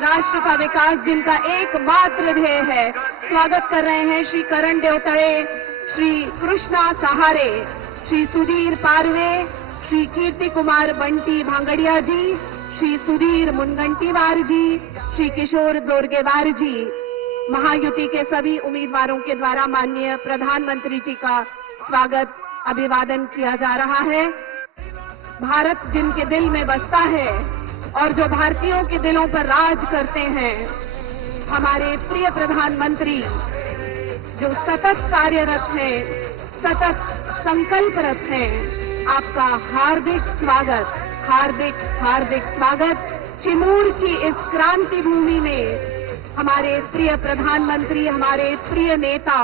राष्ट्र का विकास जिनका एकमात्र ध्येय है। स्वागत कर रहे हैं श्री करण देवतड़े, श्री कृष्णा सहारे, श्री सुधीर पारवे, श्री कीर्ति कुमार बंटी भांगड़िया जी, श्री सुधीर मुनगंटीवार जी, श्री किशोर दोरगेवार जी। महायुति के सभी उम्मीदवारों के द्वारा माननीय प्रधानमंत्री जी का स्वागत अभिवादन किया जा रहा है। भारत जिनके दिल में बसता है और जो भारतीयों के दिलों पर राज करते हैं, हमारे प्रिय प्रधानमंत्री जो सतत कार्यरत हैं, सतत संकल्परत हैं, आपका हार्दिक स्वागत, हार्दिक हार्दिक स्वागत। चिमूर की इस क्रांति भूमि में हमारे प्रिय प्रधानमंत्री, हमारे प्रिय नेता,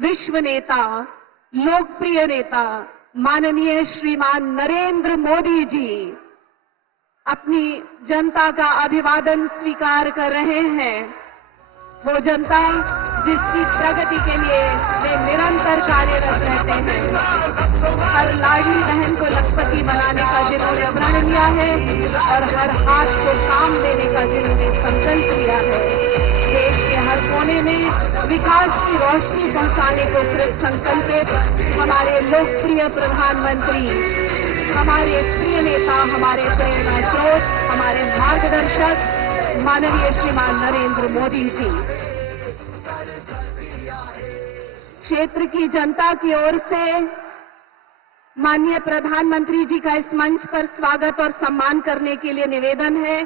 विश्व नेता, लोकप्रिय नेता माननीय श्रीमान नरेंद्र मोदी जी अपनी जनता का अभिवादन स्वीकार कर रहे हैं। वो जनता जिसकी प्रगति के लिए वे निरंतर कार्यरत रहते हैं। हर लाडली बहन को लखपति बनाने का जिन्होंने प्रण लिया है और हर हाथ को काम देने का जिन्होंने संकल्प लिया है। देश के हर कोने में विकास की रोशनी पहुंचाने को कृत संकल्पित हमारे लोकप्रिय प्रधानमंत्री, हमारे प्रिय नेता, हमारे प्रेरणा स्रोत, हमारे मार्गदर्शक माननीय श्रीमान नरेंद्र मोदी जी। क्षेत्र की जनता की ओर से माननीय प्रधानमंत्री जी का इस मंच पर स्वागत और सम्मान करने के लिए निवेदन है।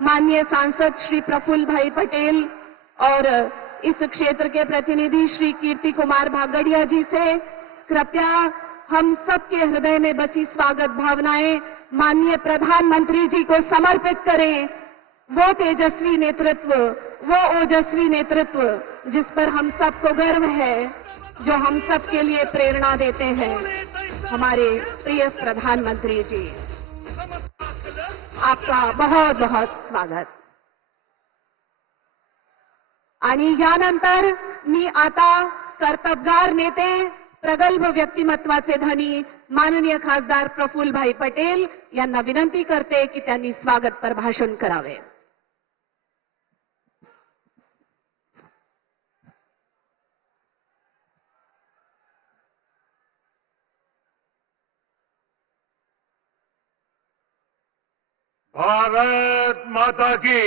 माननीय सांसद श्री प्रफुल्ल भाई पटेल और इस क्षेत्र के प्रतिनिधि श्री कीर्ति कुमार भागड़िया जी से कृपया हम सबके हृदय में बसी स्वागत भावनाएं माननीय प्रधानमंत्री जी को समर्पित करें। वो तेजस्वी नेतृत्व, वो ओजस्वी नेतृत्व जिस पर हम सबको गर्व है, जो हम सबके लिए प्रेरणा देते हैं, हमारे प्रिय प्रधानमंत्री जी। आपका बहुत बहुत स्वागत। आणि यानंतर मी आता कर्तबगार नेते, प्रगल्भ व्यक्तिमत्वाचे धनी माननीय खासदार प्रफुल्लभाई पटेल यांना विनंती करते की त्यांनी स्वागतपर भाषण करावे। भारत माता की,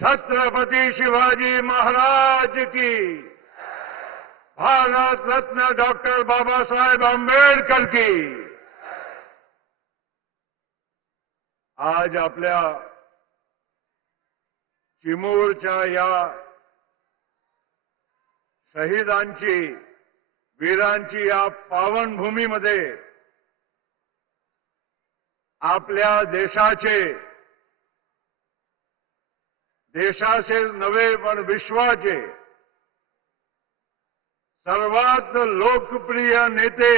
छत्रपति शिवाजी महाराज की, भारत रत्न डॉक्टर बाबा साहेब आंबेडकर की। आज आपल्या चिमूरच्या या शहीदांची, वीरांची या पावनभूमीमध्ये आपल्या देशाचे नव्हे पण विश्वाचे सर्वात लोकप्रिय नेते,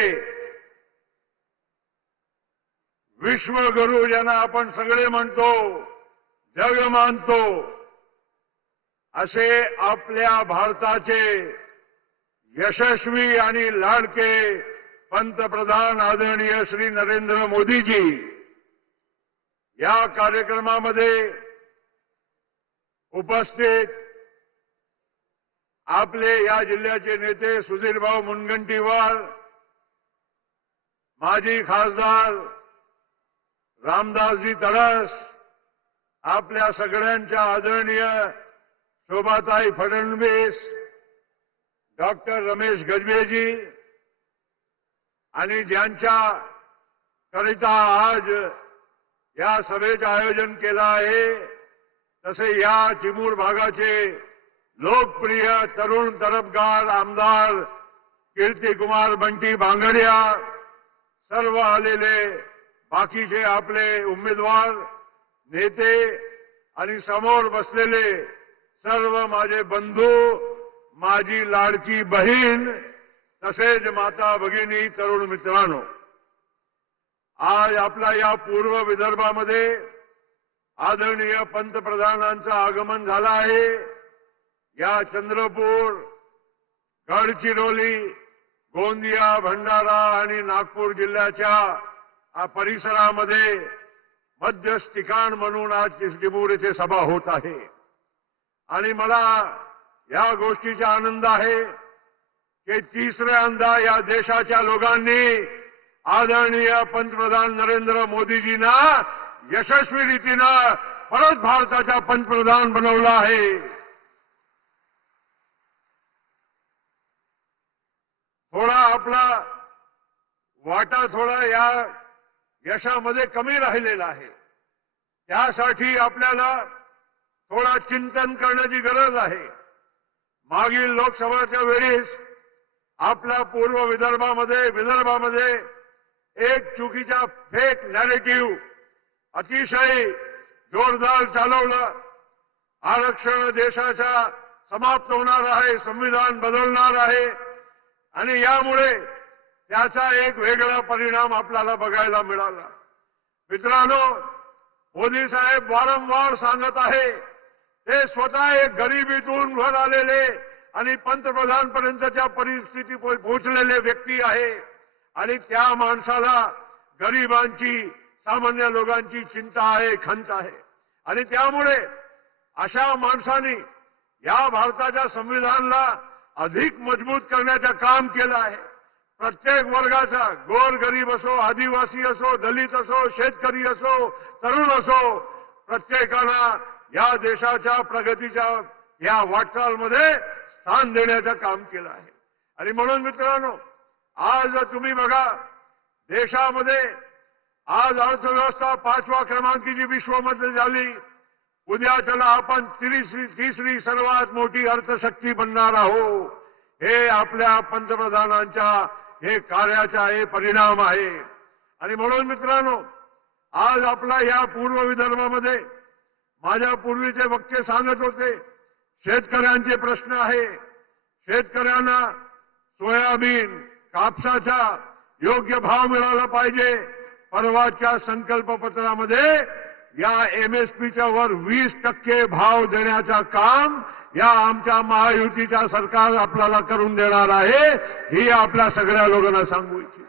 विश्वगुरू ज्यांना आपण सगळे म्हणतो, जग मानतो, असे आपल्या भारताचे यशस्वी आणि लाडके पंतप्रधान आदरणीय श्री नरेंद्र मोदीजी या कार्यक्रमामध्ये उपस्थित आपले या जिल्ह्याचे नेते सुधीरभाऊ मुनगंटीवार, माजी खासदार रामदासजी तडस, आपल्या सगळ्यांच्या आदरणीय शोभाताई फडणवीस, डॉक्टर रमेश गजबेजी आणि ज्यांच्या करिता आज या सभेचे आयोजन केलं आहे, तसे या चिमूर भागाचे लोकप्रिय तरुण तरफदार आमदार कीर्ती कुमार बंटी भांगड़िया, सर्व आलेले बाकीचे आपले उमेदवार, नेते आणि समोर बसलेले सर्व माझे बंधू, माझी लाडकी बहीण, तसेच माता भगिनी, तरुण मित्रांनो, आज आपल्या या पूर्व विदर्भामध्ये आदरणीय पंतप्रधानांचं आगमन झालं आहे। या चंद्रपूर, गडचिरोली, गोंदिया, भंडारा आणि नागपूर जिल्ह्याच्या परिसरामध्ये मध्यस्थ ठिकाण म्हणून आज चिचलीपूर येथे सभा होत आहे. आणि मला या गोष्टीचा आनंद आहे की तिसऱ्यांदा या देशाच्या लोकांनी आदरणीय पंतप्रधान नरेंद्र मोदीजींना यशस्वी रीतीनं परत भारताचा पंतप्रधान बनवला आहे. थोडा आपला वाटा थोडा या यशामध्ये कमी राहिलेला आहे. त्यासाठी आपल्याला थोडा चिंतन करण्याची गरज आहे. मागील लोकसभेच्या वेळेस आपल्या पूर्व विदर्भामध्ये एक चुकीचा फेक नॅरेटिव्ह अतिशय जोरदार चालवलं. आरक्षण देशाचा समाप्त होणार आहे, संविधान बदलणार आहे आणि यामुळे त्याचा एक वेगळा परिणाम आपल्याला बघायला मिळाला. मित्रांनो, मोदी साहेब वारंवार सांगत आहे ते स्वतः एक गरिबीतून वर आलेले आणि पंतप्रधानपर्यंतच्या परिस्थिती पोहोचलेले व्यक्ती आहे आणि त्या माणसाला गरिबांची, सामान्य लोकांची चिंता आहे, खंत आहे. आणि त्यामुळे अशा माणसांनी या भारताच्या संविधानाला अधिक मजबूत करण्याचं काम केलं आहे. प्रत्येक वर्गाचा, गोरगरीब असो, आदिवासी असो, दलित असो, शेतकरी असो, तरुण असो, प्रत्येकाला या देशाच्या प्रगतीच्या या वाटचालमध्ये स्थान देण्याचं काम केलं आहे. आणि म्हणून मित्रांनो, आज तुम्ही बघा, देशामध्ये आज अर्थव्यवस्था 5व्या क्रमांकाची विश्वामध्ये झाली. उद्या त्याला आपण तिसरी सर्वात मोठी अर्थशक्ती बनणार आहोत. हे आपल्या पंतप्रधानांच्या हे कार्याचा हे परिणाम आहे. आणि म्हणून मित्रांनो, आज आपला या पूर्व विदर्भामध्ये माझ्या पूर्वीचे वक्ते सांगत होते, शेतकऱ्यांचे प्रश्न आहे. शेतकऱ्यांना सोयाबीन, कापसाचा योग्य भाव मिळाला पाहिजे. परवाच्या संकल्पपत्रामध्ये या एमएसपीच्या वर 20% भाव देण्याचं काम या आमच्या महायुतीच्या सरकार आपल्याला करून देणार आहे. ही आपल्या सगळ्या लोकांना सांगू इच्छितो.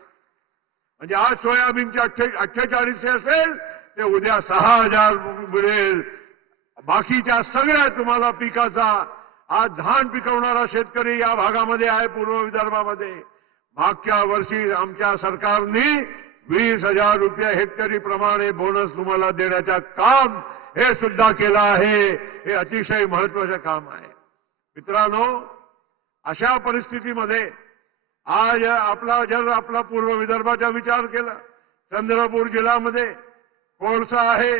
म्हणजे आज सोयाबीनचे 48 असेल ते उद्या 6000 मिळेल. बाकीच्या सगळ्या तुम्हाला पिकाचा, आज धान पिकवणारा शेतकरी या भागामध्ये आहे, पूर्व विदर्भामध्ये. मागच्या वर्षी आमच्या सरकारने 20,000 रुपये हेक्टरी प्रमाणे बोनस तुम्हाला देण्याचं काम हे सुद्धा केलं आहे. हे अतिशय महत्वाचं काम आहे. मित्रांनो, अशा परिस्थितीमध्ये आज जर आपला पूर्व विदर्भाचा विचार केला, चंद्रपूर जिल्ह्यामध्ये कोळसा आहे,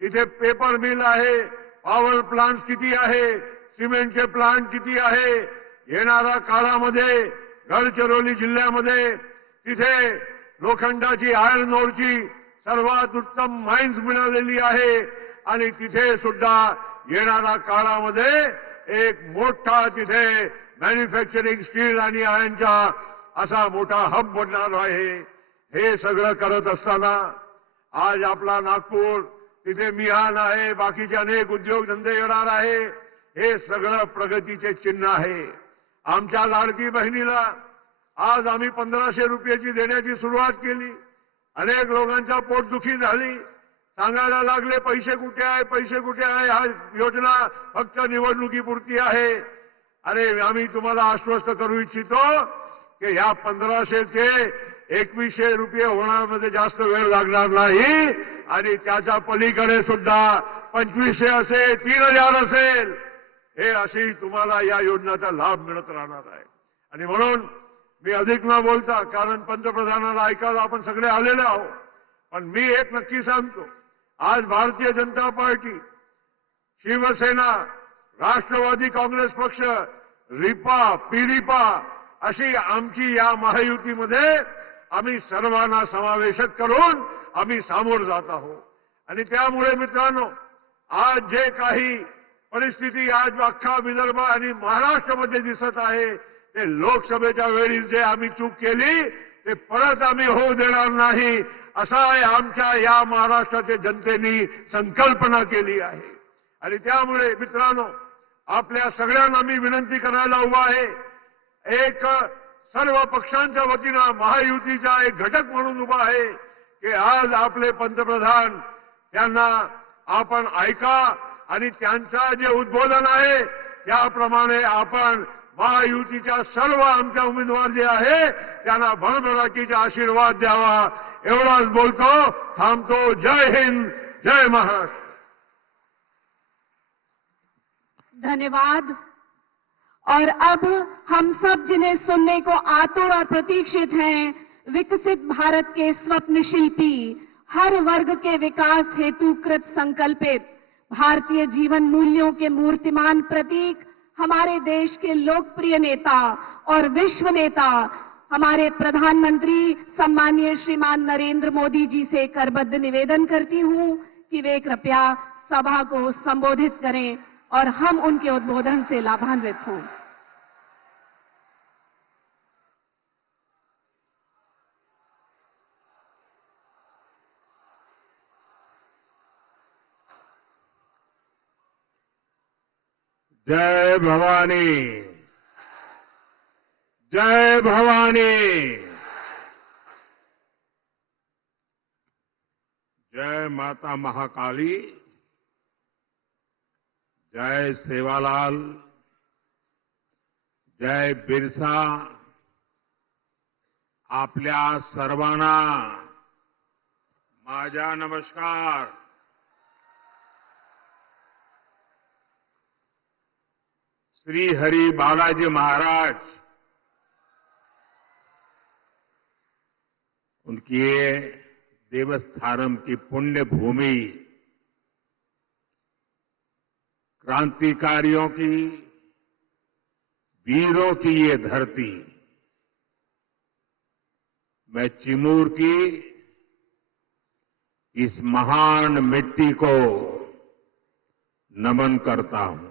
इथे पेपर मिल आहे, पॉवर प्लांट किती आहे, सिमेंटचे प्लांट किती आहे. येणाऱ्या काळामध्ये गडचिरोली जिल्ह्यामध्ये तिथे लोखंडाची, आयर्न ओरची सर्वात उत्तम माइन्स मिळालेली आहे आणि तिथे सुद्धा येणाऱ्या काळामध्ये एक मोठा तिथे मॅन्युफॅक्चरिंग स्टील आणि आयर्नचा असा मोठा हब बनणार आहे. हे सगळं करत असताना आज आपला नागपूर, तिथे मिहान आहे, बाकीचे अनेक उद्योगधंदे येणार आहे. हे सगळं प्रगतीचे चिन्ह आहे. आमच्या लाडकी बहिणीला आज आम्ही 1500 रुपयाची देण्याची सुरुवात केली. अनेक लोकांच्या पोटदुखी झाली, सांगायला लागले पैसे कुठे आहे, पैसे कुठे आहे. हा योजना फक्त निवडणुकीपुरती आहे. अरे, आम्ही तुम्हाला आश्वस्त करू इच्छितो की या 1500चे 2100 रुपये होण्यामध्ये जास्त वेळ लागणार नाही आणि त्याच्या पलीकडे सुद्धा 2500 असेल, 3000 असेल, हे अशी तुम्हाला या योजनेचा लाभ मिळत राहणार आहे. आणि म्हणून मी अधिक न बोलता, कारण पंतप्रधानाला ऐकायला आपण सगळे आलेले आहोत, पण मी एक नक्की सांगतो, आज भारतीय जनता पार्टी, शिवसेना, राष्ट्रवादी काँग्रेस पक्ष, रिपा, पिरिपा अशी आमची या महायुतीमध्ये आम्ही सर्वांना समावेशक करून आम्ही सामोर जात आहोत. आणि त्यामुळे मित्रांनो, आज जे काही परिस्थिती आज अख्खा विदर्भ आणि महाराष्ट्रामध्ये दिसत आहे, ते लोकसभेच्या वेळी जे आम्ही चूक केली ते परत आम्ही होऊ देणार नाही, असा आमच्या या महाराष्ट्राच्या जनतेने संकल्पना केली आहे. आणि त्यामुळे मित्रांनो, आपल्या सगळ्यांना मी विनंती करायला उभा आहे, एक सर्व पक्षांच्या वतीनं महायुतीचा एक घटक म्हणून उभा आहे की आज आपले पंतप्रधान त्यांना आपण ऐका आणि त्यांचं जे उद्बोधन आहे त्याप्रमाणे आपण महायुतीच्या सर्व आमच्या उमेदवार जे आहे त्यांना भरभराटीचा आशीर्वाद द्यावा. एवढाच बोलतो, थांबतो. जय हिंद, जय महाराष्ट्र. धन्यवाद. और अब हम सब जिन्हें सुनने को आतुर और प्रतीक्षित हैं, विकसित भारत के स्वप्न शिल्पी, हर वर्ग के विकास हेतु कृत संकल्पित, भारतीय जीवन मूल्यों के मूर्तिमान प्रतीक, हमारे देश के लोकप्रिय नेता और विश्व नेता, हमारे प्रधानमंत्री सम्माननीय श्रीमान नरेंद्र मोदी जी से करबद्ध निवेदन करती हूं कि वे कृपया सभा को संबोधित करें और हम उनके उद्बोधन से लाभान्वित हों. जय भवानी, जय भवानी, जय माता महाकाली, जय सेवालाल, जय बिरसा. आपल्या सर्वांना माझा नमस्कार. श्री हरि बालाजी महाराज उनकी ये देवस्थानम की पुण्य भूमि, क्रांतिकारियों की, वीरों की ये धरती, मैं चिमूर की इस महान मिट्टी को नमन करता हूं.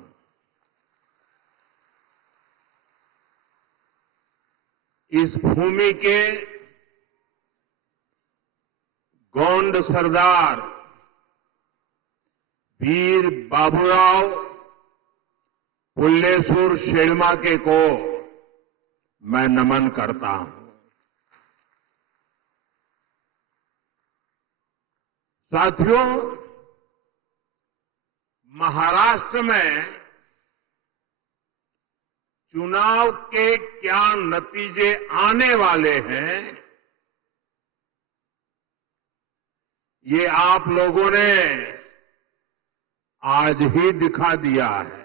इस भूमि के गोंड सरदार वीर बाबूराव पुल्लेसूर शेळमाके को मैं नमन करता हूं. साथियों, महाराष्ट्र में चुनाव के क्या नतीजे आने वाले हैं, ये आप लोगों ने आज ही दिखा दिया है.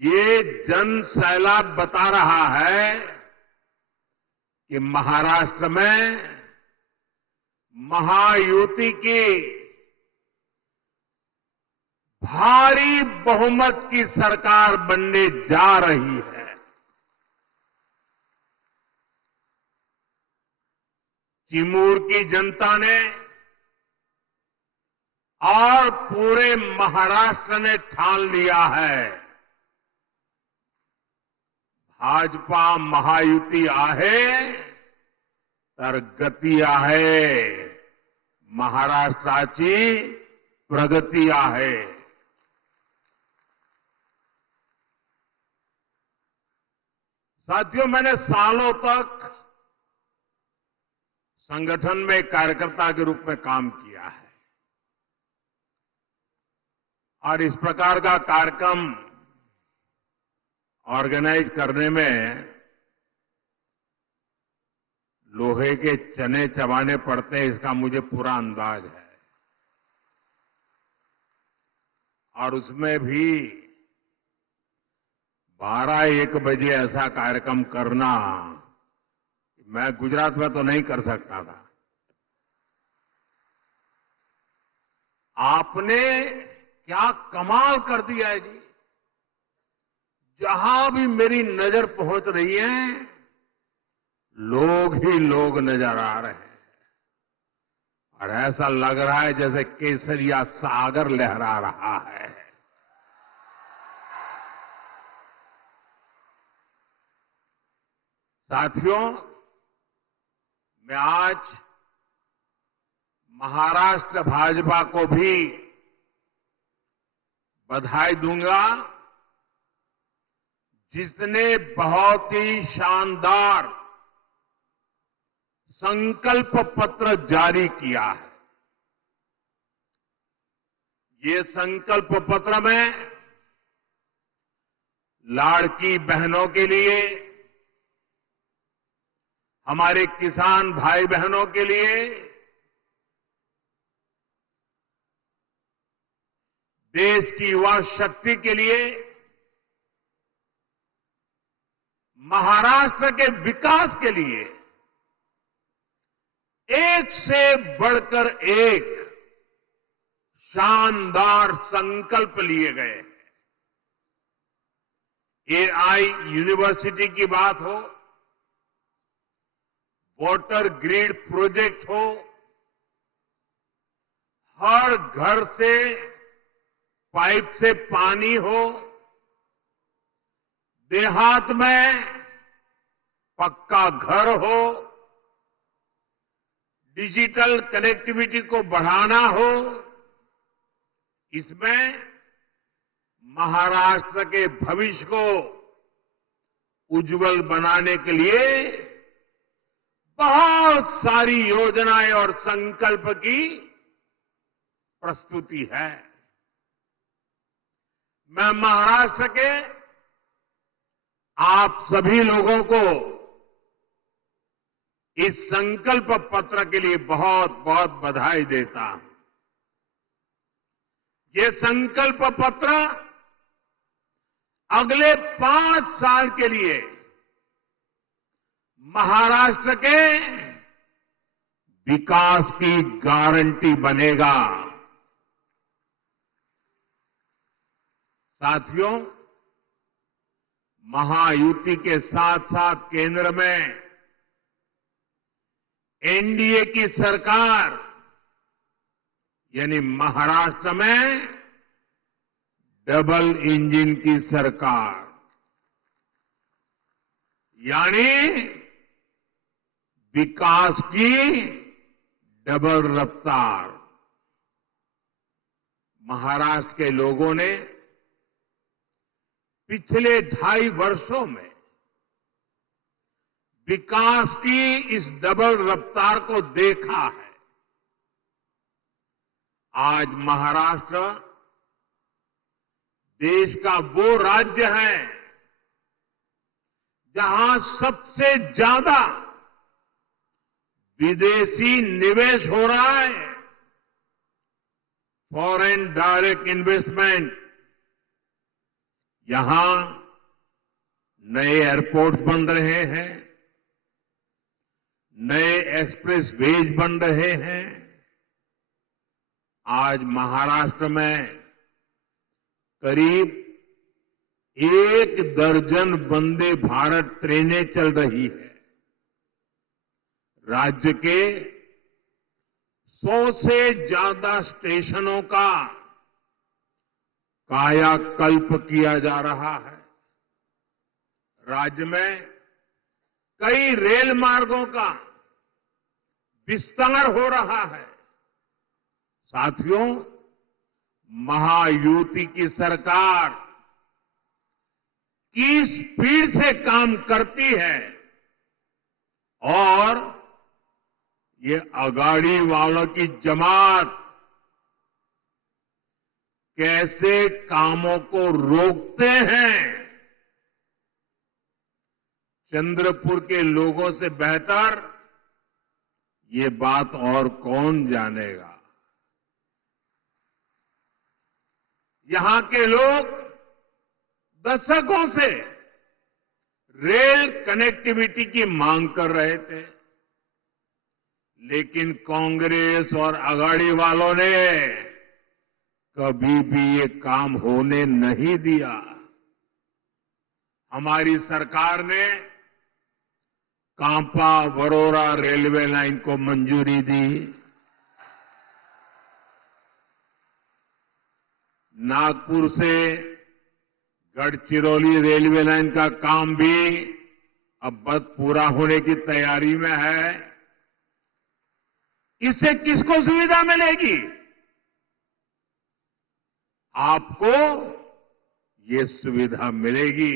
ये जन सैलाब बता रहा है कि महाराष्ट्र में महायुति की भारी बहुमत की सरकार बनने जा रही है. चिमूर की जनता ने और पूरे महाराष्ट्र ने ठान लिया है, भाजपा महायुती आहे तर गती आहे, महाराष्ट्राची प्रगती आहे. साथियों, मैंने सालों तक संगठन में कार्यकर्ता के रूप में काम किया है और इस प्रकार का कार्यक्रम ऑर्गेनाइज करने में लोहे के चने चबाने पड़ते हैं, इसका मुझे पूरा अंदाज है. और उसमें भी 12-1 बजे ऐसा कार्यक्रम करना, मैं गुजरात में तो नहीं कर सकता था. आपने क्या कमाल कर दिया है जी. जहां भी मेरी नजर पहुंच रही है, लोग ही लोग नजर आ रहे हैं और ऐसा लग रहा है जैसे केसरिया सागर लहरा रहा है. साथियों, मैं आज महाराष्ट्र भाजपा को भी बधाई दूंगा, जिसने बहुत ही शानदार संकल्प पत्र जारी किया है। ये संकल्प पत्र में लाड़की बहनों के लिए, हमारे किसान भाई बहनों के लिए, देश की युवा शक्ति के लिए, महाराष्ट्र के विकास के लिए एक से बढ़कर एक शानदार संकल्प लिए गए हैं। एआई यूनिवर्सिटी की बात हो, वाटर ग्रिड प्रोजेक्ट हो, हर घर से पाइप से पानी हो, देहात में पक्का घर हो, डिजिटल कनेक्टिविटी को बढ़ाना हो, इसमें महाराष्ट्र के भविष्य को उज्जवल बनाने के लिए बहुत सारी योजनाएं और संकल्प की प्रस्तुति है। मैं महाराष्ट्र के आप सभी लोगों को इस संकल्प पत्र के लिए बहुत बहुत बधाई देता हूं। ये संकल्प पत्र अगले 5 साल के लिए महाराष्ट्र के विकास की गारंटी बनेगा। साथियों, महायुति के साथ साथ केंद्र में एनडीए की सरकार यानी महाराष्ट्र में डबल इंजन की सरकार, यानी विकास की डबल रफ्तार। महाराष्ट्र के लोगों ने पिछले 2.5 वर्षों में विकास की इस डबल रफ्तार को देखा है। आज महाराष्ट्र देश का वो राज्य है जहां सबसे ज्यादा विदेशी निवेश हो रहा है। फॉरेन डायरेक्ट इन्वेस्टमेंट, यहां नए एयरपोर्ट बन रहे हैं, नए एक्सप्रेस वेज बन रहे हैं। आज महाराष्ट्र में करीब 1 दर्जन वंदे भारत ट्रेनें चल रही है। राज्य के 100 से ज्यादा स्टेशनों का कायाकल्प किया जा रहा है। राज्य में कई रेल मार्गों का विस्तार हो रहा है। साथियों, महायुति की सरकार किस स्पीड से काम करती है और ये अगाड़ी वालों की जमात कैसे कामों को रोकते हैं, चंद्रपुर के लोगों से बेहतर ये बात और कौन जानेगा। यहां के लोग दशकों से रेल कनेक्टिविटी की मांग कर रहे थे, लेकिन कांग्रेस और अगाड़ी वालों ने कभी भी ये काम होने नहीं दिया। हमारी सरकार ने कांपा वरोरा रेलवे लाइन को मंजूरी दी। नागपुर से गढ़चिरौली रेलवे लाइन का काम भी अब बस पूरा होने की तैयारी में है। इससे किसको सुविधा मिलेगी? आपको ये सुविधा मिलेगी,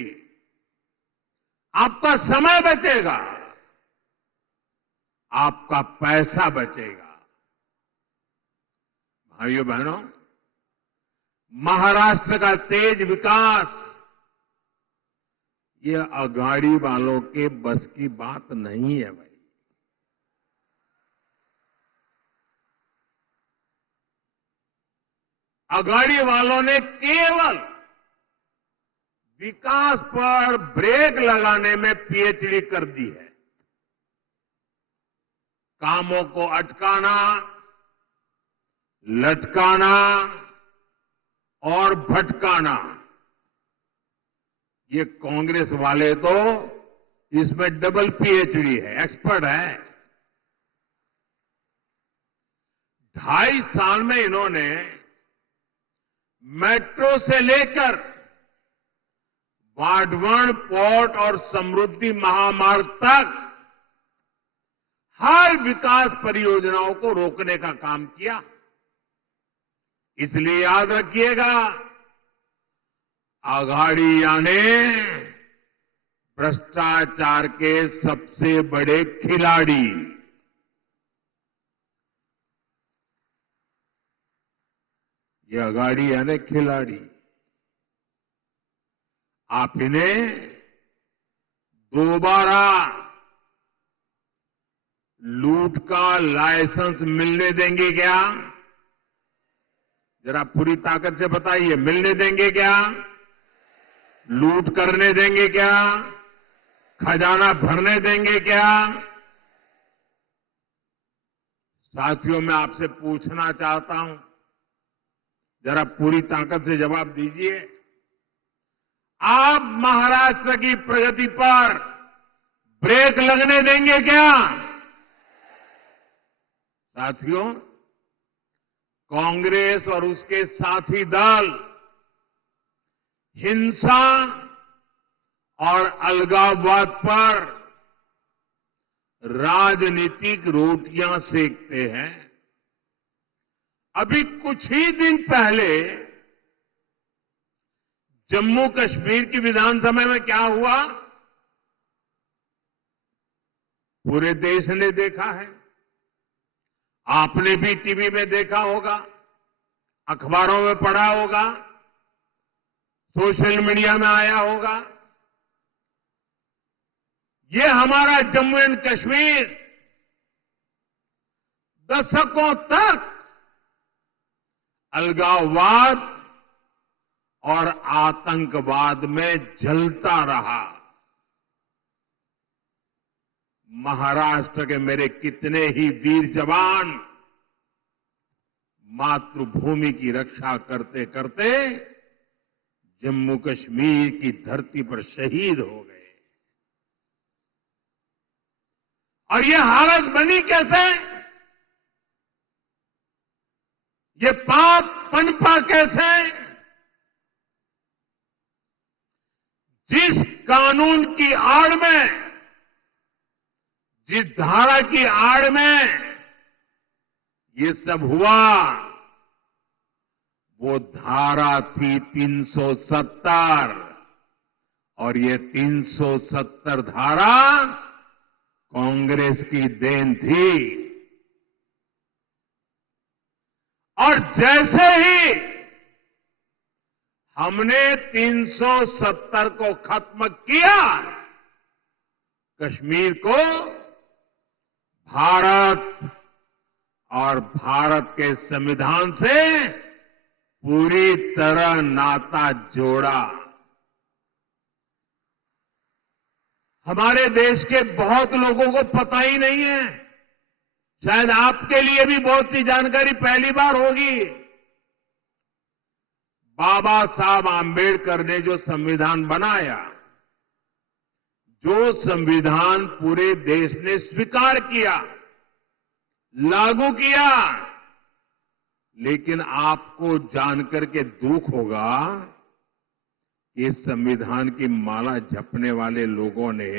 आपका समय बचेगा, आपका पैसा बचेगा। भाइयों बहनों, महाराष्ट्र का तेज विकास ये अघाड़ी वालों के बस की बात नहीं है भाई। अघाड़ी वालों ने केवल विकास पर ब्रेक लगाने में पीएचडी कर दी है। कामों को अटकाना, लटकाना और भटकाना, ये कांग्रेस वाले तो इसमें डबल पीएचडी है, एक्सपर्ट है। 2.5 साल में इन्होंने मेट्रो से लेकर वाढवण पोर्ट और समृद्धि महामार्ग तक हर विकास परियोजनाओं को रोकने का काम किया। इसलिए याद रखिएगा, अघाड़िया ने भ्रष्टाचार के सबसे बड़े खिलाड़ी, ये अघाड़िया ने खिलाड़ी, आप इन्हें दोबारा लूट का लाइसेंस मिलने देंगे क्या? जरा पूरी ताकत से बताइए, मिलने देंगे क्या? लूट करने देंगे क्या? खजाना भरने देंगे क्या? साथियों, मैं आपसे पूछना चाहता हूं, जरा पूरी ताकत से जवाब दीजिए। आप महाराष्ट्र की प्रगति पर ब्रेक लगने देंगे क्या? साथियों, कांग्रेस और उसके साथी दल हिंसा और अलगाववाद पर राजनीतिक रोटियां सेकते हैं। अभी कुछ ही दिन पहले जम्मू कश्मीर की विधानसभा में क्या हुआ, पूरे देश ने देखा है। आपने भी टीवी में देखा होगा, अखबारों में पढ़ा होगा, सोशल मीडिया में आया होगा। ये हमारा जम्मू एंड कश्मीर दशकों तक अलगाववाद और आतंकवाद में जलता रहा। महाराष्ट्र के मेरे कितने ही वीर जवान मातृभूमि की रक्षा करते करते जम्मू कश्मीर की धरती पर शहीद हो गए। और ये हालत बनी कैसे? ये पाप पनपा कैसे? जिस कानून की आड़ में, जिस धारा की आड़ में ये सब हुआ, वो धारा थी 370, और ये 370 धारा कांग्रेस की देन थी। और जैसे ही हमने 370 को खत्म किया, कश्मीर को भारत और भारत के संविधान से पूरी तरह नाता जोड़ा। हमारे देश के बहुत लोगों को पता ही नहीं है, शायद आपके लिए भी बहुत सी जानकारी पहली बार होगी। बाबा साहब आंबेडकर ने जो संविधान बनाया, जो संविधान पूरे देश ने स्वीकार किया, लागू किया, लेकिन आपको जानकर के दुख होगा कि संविधान की माला जपने वाले लोगों ने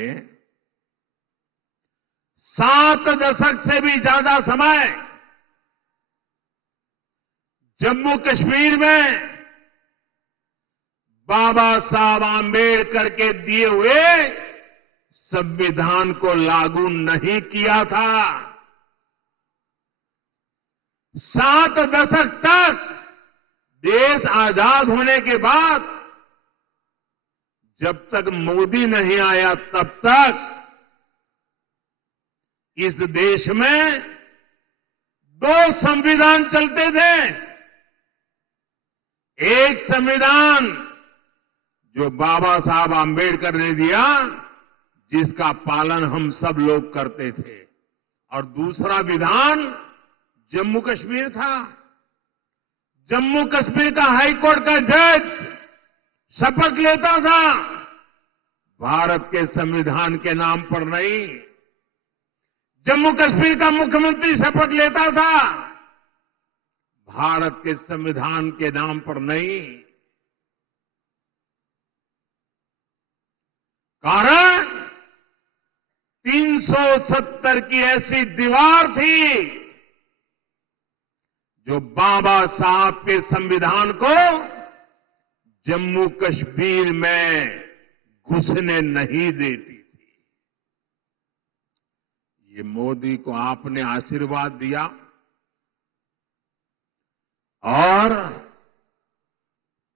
7 दशक से भी ज्यादा समय जम्मू कश्मीर में बाबा साहब आंबेडकर के दिए हुए संविधान को लागू नहीं किया था। 7 दशक तक देश आजाद होने के बाद जब तक मोदी नहीं आया तब तक इस देश में 2 संविधान चलते थे। एक संविधान जो बाबा साहब आंबेडकर ने दिया, जिसका पालन हम सब लोग करते थे, और दूसरा विधान जम्मू कश्मीर था। जम्मू कश्मीर का हाईकोर्ट का जज शपथ लेता था भारत के संविधान के नाम पर नहीं। जम्मू कश्मीर का मुख्यमंत्री शपथ लेता था भारत के संविधान के नाम पर नहीं। कारण 370 की ऐसी दीवार थी जो बाबा साहब के संविधान को जम्मू कश्मीर में घुसने नहीं देती थी। ये मोदी को आपने आशीर्वाद दिया और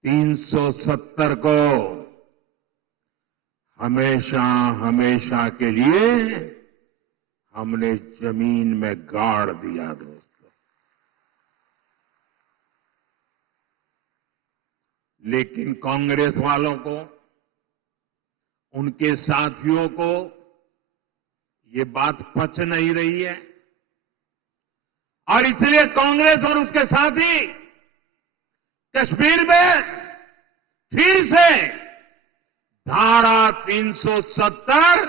370 को हमेशा हमेशा के लिए हमने जमीन में गाड़ दिया। दोस्तों, लेकिन कांग्रेस वालों को, उनके साथियों को ये बात पच नहीं रही है और इसलिए कांग्रेस और उसके साथी कश्मीर में फिर से धारा 370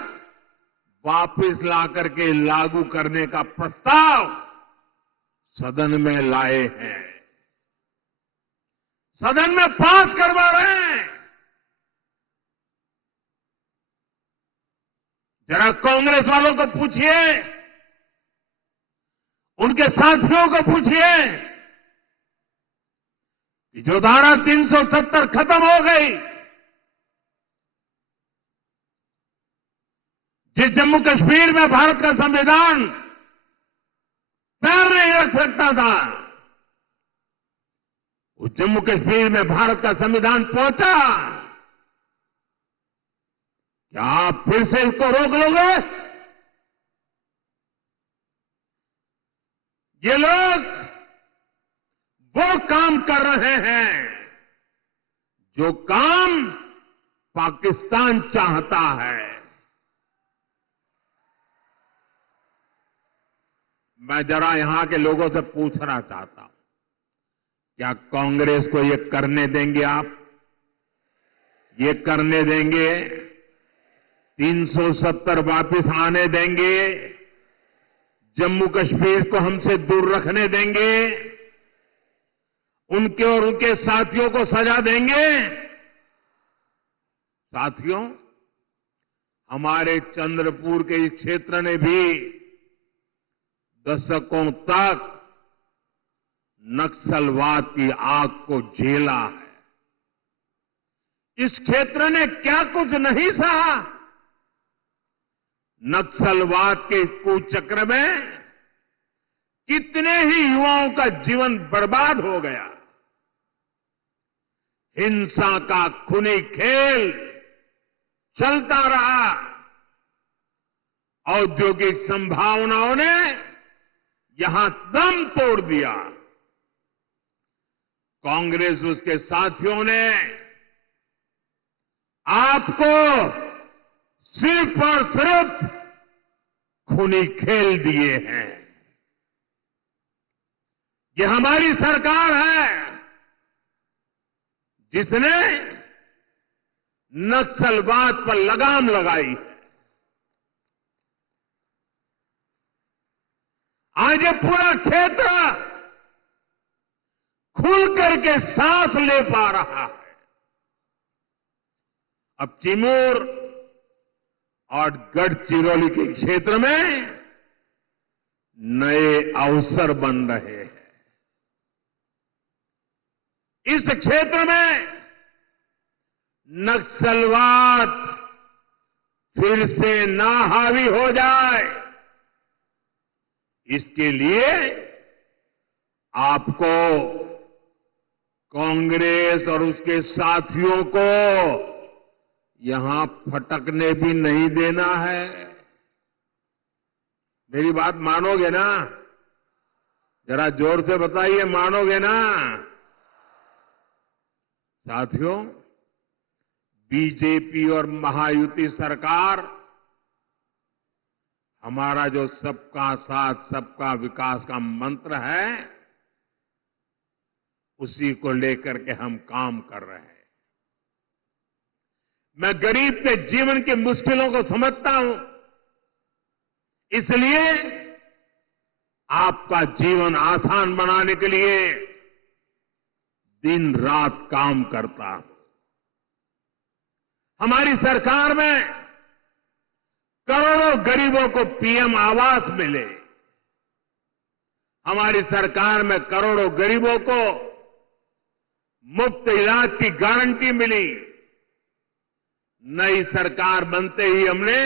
वापस लाकर के लागू करने का प्रस्ताव सदन में लाए हैं, सदन में पास करवा रहे हैं। जरा कांग्रेस वालों को पूछिए, उनके साथियों को पूछिए कि जो धारा 370 खत्म हो गई, जिस जम्मू कश्मीर में भारत का संविधान पैर नहीं रख सकता था, उस जम्मू कश्मीर में भारत का संविधान पहुंचा। क्या आप फिर से इसको रोक लोगे? ये लोग वो काम कर रहे हैं जो काम पाकिस्तान चाहता है। मैं जरा यहां के लोगों से पूछना चाहता हूं, क्या कांग्रेस को ये करने देंगे आप? ये करने देंगे? 370 वापस आने देंगे? जम्मू कश्मीर को हमसे दूर रखने देंगे? उनके और उनके साथियों को सजा देंगे? साथियों, हमारे चंद्रपुर के इस क्षेत्र ने भी दशकों तक नक्सलवाद की आग को झेला है। इस क्षेत्र ने क्या कुछ नहीं सहा। नक्सलवाद के कुचक्र में कितने ही युवाओं का जीवन बर्बाद हो गया। हिंसा का खूनी खेल चलता रहा। औद्योगिक संभावनाओं ने यहां दम तोड़ दिया। कांग्रेस उसके साथियों ने आपको सिर्फ और सिर्फ खूनी खेल दिए हैं। ये हमारी सरकार है जिसने नक्सलवाद पर लगाम लगाई है। आज ये पूरा क्षेत्र खुल करके सांस ले पा रहा है। अब चिमूर और गढ़चिरौली के क्षेत्र में नए अवसर बन रहे हैं। इस क्षेत्र में नक्सलवाद फिर से ना हावी हो जाए, इसके लिए आपको कांग्रेस और उसके साथियों को यहां फटकने भी नहीं देना है। मेरी बात मानोगे ना? जरा जोर से बताइए, मानोगे ना? साथियों, बीजेपी और महायुति सरकार हमारा जो सबका साथ सबका विकास का मंत्र है, उसी को लेकर के हम काम कर रहे हैं। मैं गरीब के जीवन की मुश्किलों को समझता हूं, इसलिए आपका जीवन आसान बनाने के लिए दिन रात काम करता हूं। हमारी सरकार में करोड़ों गरीबों को पीएम आवास मिले। हमारी सरकार में करोड़ों गरीबों को मुफ्त इलाज की गारंटी मिली। नई सरकार बनते ही हमने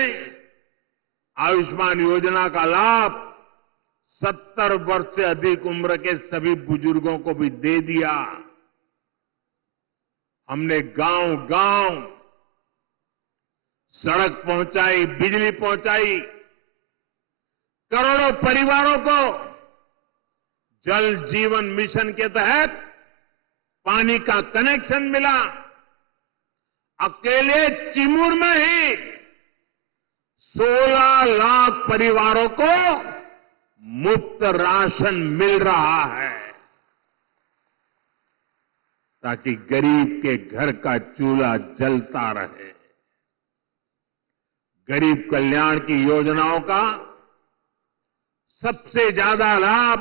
आयुष्मान योजना का लाभ 70 वर्ष से अधिक उम्र के सभी बुजुर्गों को भी दे दिया। हमने गांव-गांव सड़क पहुंचाई, बिजली पहुंचाई, करोड़ों परिवारों को जल जीवन मिशन के तहत पानी का कनेक्शन मिला। अकेले चिमूर में ही 16 लाख परिवारों को मुफ्त राशन मिल रहा है, ताकि गरीब के घर का चूल्हा जलता रहे। गरीब कल्याण की योजनाओं का सबसे ज्यादा लाभ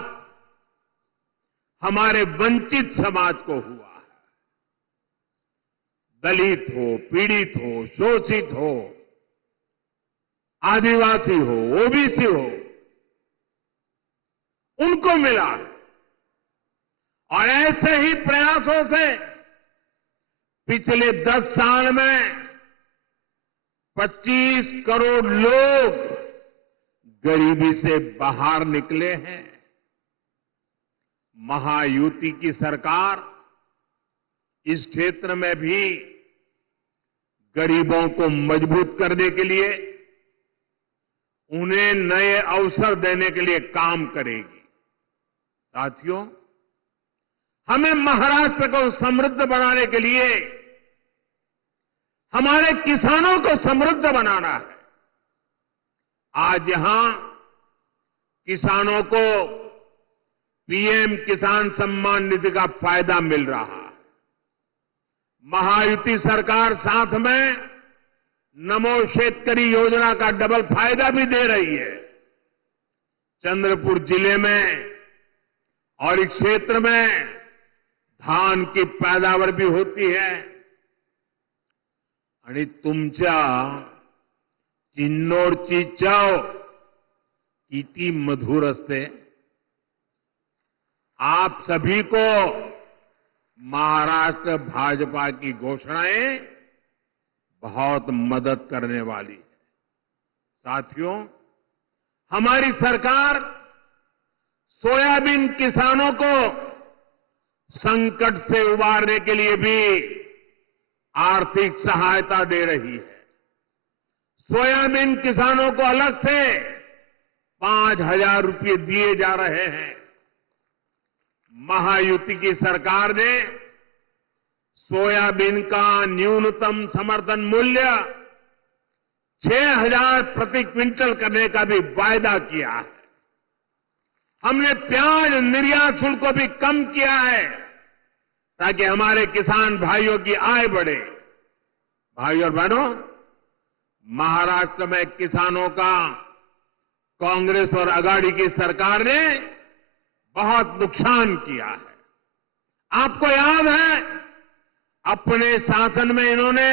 हमारे वंचित समाज को हुआ है। दलित हो, पीड़ित हो, शोषित हो, आदिवासी हो, ओबीसी हो, उनको मिला। और ऐसे ही प्रयासों से पिछले 10 साल में 25 करोड़ लोग गरीबी से बाहर निकले हैं। महायुति की सरकार इस क्षेत्र में भी गरीबों को मजबूत करने के लिए, उन्हें नए अवसर देने के लिए काम करेगी। साथियों, हमें महाराष्ट्र को समृद्ध बनाने के लिए हमारे किसानों को समृद्ध बनाना है। आज यहां किसानों को पीएम किसान सम्मान निधि का फायदा मिल रहा है। महायुति सरकार साथ में नमो शेतकरी योजना का डबल फायदा भी दे रही है। चंद्रपुर जिले में और इस क्षेत्र में धान की पैदावार भी होती है। आणि तुमच्या चिन्नोरची चव किती मधुर असते। आप सभी को महाराष्ट्र भाजपा की घोषणाएं बहुत मदद करने वाली है। साथियों, हमारी सरकार सोयाबीन किसानों को संकट से उबारने के लिए भी आर्थिक सहायता दे रही है। सोयाबीन किसानों को अलग से 5,000 रुपये दिए जा रहे हैं। महायुति की सरकार ने सोयाबीन का न्यूनतम समर्थन मूल्य 6,000 प्रति क्विंटल करने का भी वायदा किया है। हमने प्याज निर्यात शुल्क को भी कम किया है, ताकि हमारे किसान भाइयों की आय बढ़े। भाइयों और बहनों, महाराष्ट्र में किसानों का कांग्रेस और अघाड़ी की सरकार ने बहुत नुकसान किया है। आपको याद है, अपने शासन में इन्होंने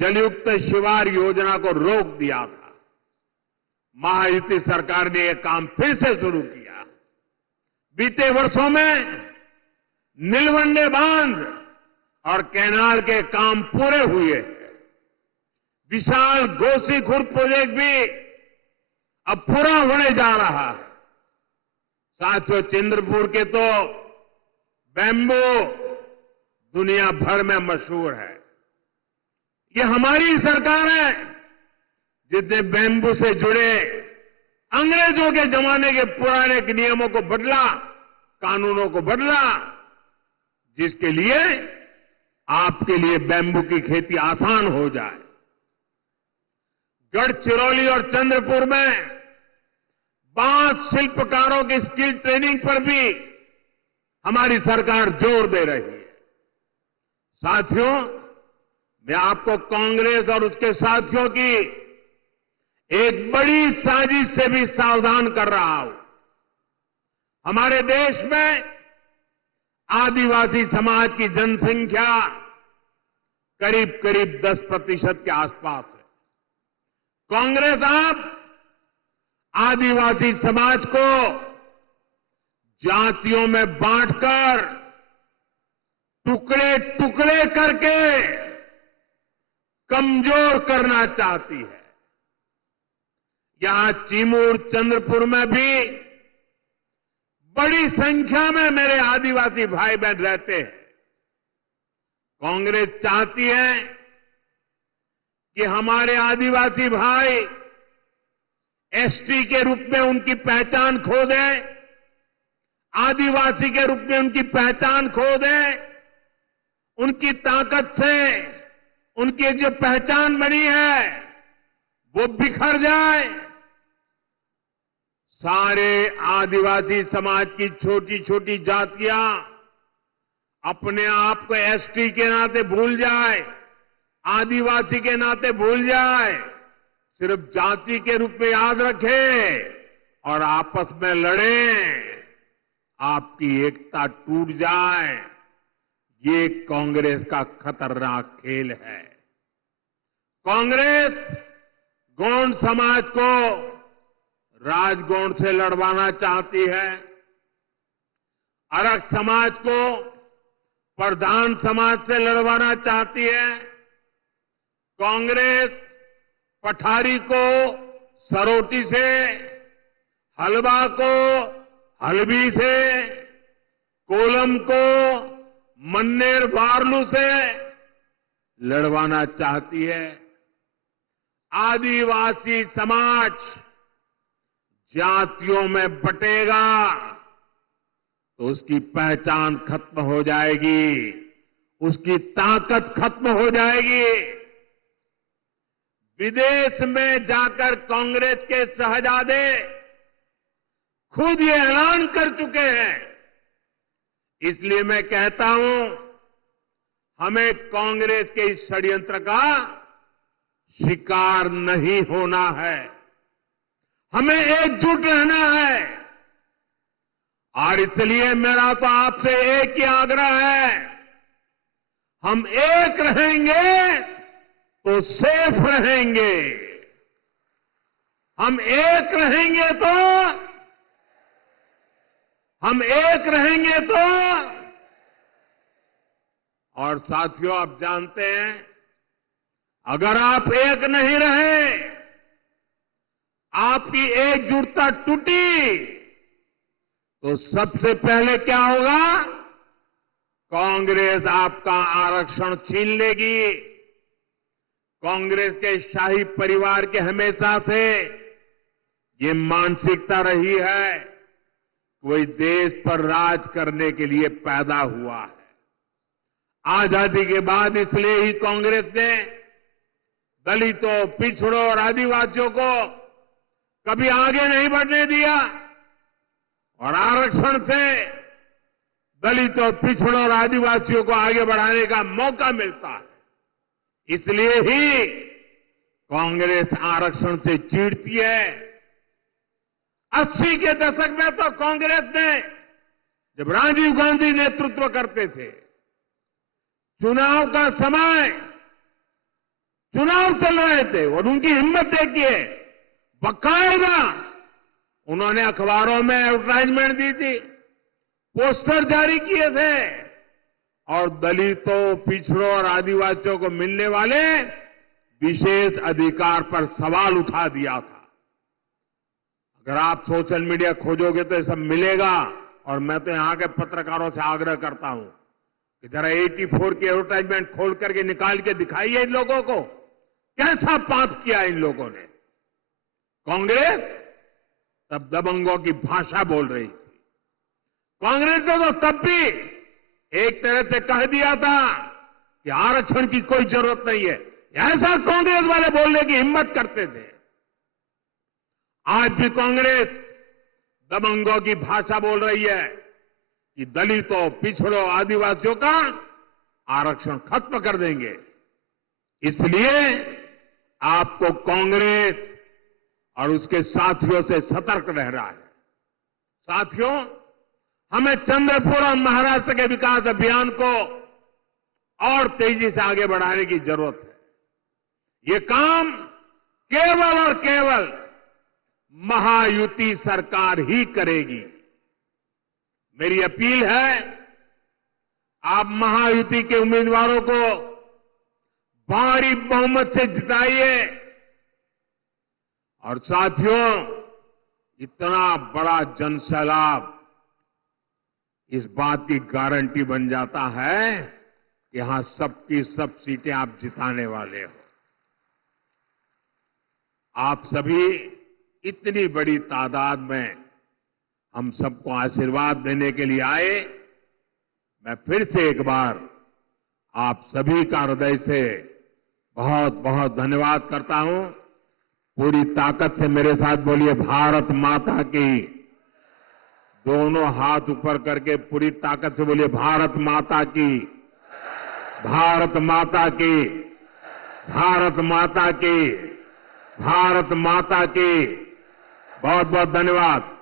जलयुक्त शिवार योजना को रोक दिया था। महायुति सरकार ने यह काम फिर से शुरू किया। बीते वर्षों में नीलवंडे बांध और कैनाल के काम पूरे हुए हैं। विशाल गोसी खुर्द प्रोजेक्ट भी अब पूरा होने जा रहा है। साथियों, चंद्रपुर के तो बैम्बू दुनिया भर में मशहूर है। ये हमारी सरकार है जिसने बैम्बू से जुड़े अंग्रेजों के जमाने के पुराने नियमों को बदला, कानूनों को बदला, जिसके लिए आपके लिए बैम्बू की खेती आसान हो जाए। गढ़चिरौली और चंद्रपुर में बांस शिल्पकारों की स्किल ट्रेनिंग पर भी हमारी सरकार जोर दे रही है। साथियों, मैं आपको कांग्रेस और उसके साथियों की एक बड़ी साजिश से भी सावधान कर रहा हूं। हमारे देश में आदिवासी समाज की जनसंख्या करीब करीब 10% के आसपास है। कांग्रेस आप आदिवासी समाज को जातियों में बांटकर टुकड़े टुकड़े करके कमजोर करना चाहती है। यहां चिमूर, चंद्रपुर में भी बड़ी संख्या में मेरे आदिवासी भाई बहन रहते हैं। कांग्रेस चाहती है कि हमारे आदिवासी भाई एसटी के रूप में उनकी पहचान खो दें, आदिवासी के रूप में उनकी पहचान खो दें, उनकी ताकत से उनकी जो पहचान बनी है वो बिखर जाए। सारे आदिवासी समाज की छोटी छोटी जातियां अपने आप को एसटी के नाते भूल जाए, आदिवासी के नाते भूल जाए, सिर्फ जाति के रूप में याद रखें और आपस में लड़ें, आपकी एकता टूट जाए। ये कांग्रेस का खतरनाक खेल है। कांग्रेस गोंड समाज को राजगोंड से लड़वाना चाहती है, अरग समाज को प्रधान समाज से लड़वाना चाहती है। कांग्रेस पठारी को सरोटी से, हलवा को हलबी से, कोलम को मन्नेर बारलू से लड़वाना चाहती है। आदिवासी समाज जातियों में बटेगा तो उसकी पहचान खत्म हो जाएगी, उसकी ताकत खत्म हो जाएगी। विदेश में जाकर कांग्रेस के शहजादे खुद ये ऐलान कर चुके हैं। इसलिए मैं कहता हूं, हमें कांग्रेस के इस षड्यंत्र का शिकार नहीं होना है, हमें एकजुट रहना है। और इसलिए मेरा तो आपसे एक ही आग्रह है, हम एक रहेंगे तो सेफ रहेंगे, हम एक रहेंगे तो और साथियों, आप जानते हैं, अगर आप एक नहीं रहे, आपकी एकजुटता टूटी, तो सबसे पहले क्या होगा? कांग्रेस आपका आरक्षण छीन लेगी। कांग्रेस के शाही परिवार के हमेशा से ये मानसिकता रही है, कोई देश पर राज करने के लिए पैदा हुआ है। आजादी के बाद इसलिए ही कांग्रेस ने दलितों, पिछड़ों और आदिवासियों को कभी आगे नहीं बढ़ने दिया और आरक्षण से दलितों, पिछड़ों और आदिवासियों को आगे बढ़ाने का मौका मिलता है। इसलिए ही कांग्रेस आरक्षण से चिढ़ती है। 80 के दशक में तो कांग्रेस ने, जब राजीव गांधी नेतृत्व करते थे, चुनाव का समय, चुनाव चल रहे थे और उनकी हिम्मत देखिए, बाकायदा उन्होंने अखबारों में एडवर्टाइजमेंट दी थी, पोस्टर जारी किए थे और दलितों, पिछड़ों और आदिवासियों को मिलने वाले विशेष अधिकार पर सवाल उठा दिया था। अगर आप सोशल मीडिया खोजोगे तो ये सब मिलेगा। और मैं तो यहां के पत्रकारों से आग्रह करता हूं कि जरा 84 की एडवर्टाइजमेंट खोल करके निकाल के दिखाइए इन लोगों को, कैसा पाप किया इन लोगों ने। कांग्रेस तब दबंगों की भाषा बोल रही थी। कांग्रेस ने तो तब भी एक तरह से कह दिया था कि आरक्षण की कोई जरूरत नहीं है। ऐसा कांग्रेस वाले बोलने की हिम्मत करते थे। आज भी कांग्रेस दबंगों की भाषा बोल रही है कि दलितों, पिछड़ों, आदिवासियों का आरक्षण खत्म कर देंगे। इसलिए आपको कांग्रेस और उसके साथियों से सतर्क रहना है। साथियों, हमें चंद्रपुर और महाराष्ट्र के विकास अभियान को और तेजी से आगे बढ़ाने की जरूरत है। ये काम केवल और केवल महायुति सरकार ही करेगी। मेरी अपील है, आप महायुति के उम्मीदवारों को भारी बहुमत से जिताइए। और साथियों, इतना बड़ा जनसैलाब इस बात की गारंटी बन जाता है कि यहां सबकी सब सीटें आप जिताने वाले हो। आप सभी इतनी बड़ी तादाद में हम सबको आशीर्वाद देने के लिए आए। मैं फिर से एक बार आप सभी का हृदय से बहुत बहुत धन्यवाद करता हूं। पूरी ताकत से मेरे साथ बोलिए, भारत माता की। दोनों हाथ ऊपर करके पूरी ताकत से बोलिए, भारत माता की, भारत माता की, भारत माता की, भारत माता की। बहुत बहुत धन्यवाद।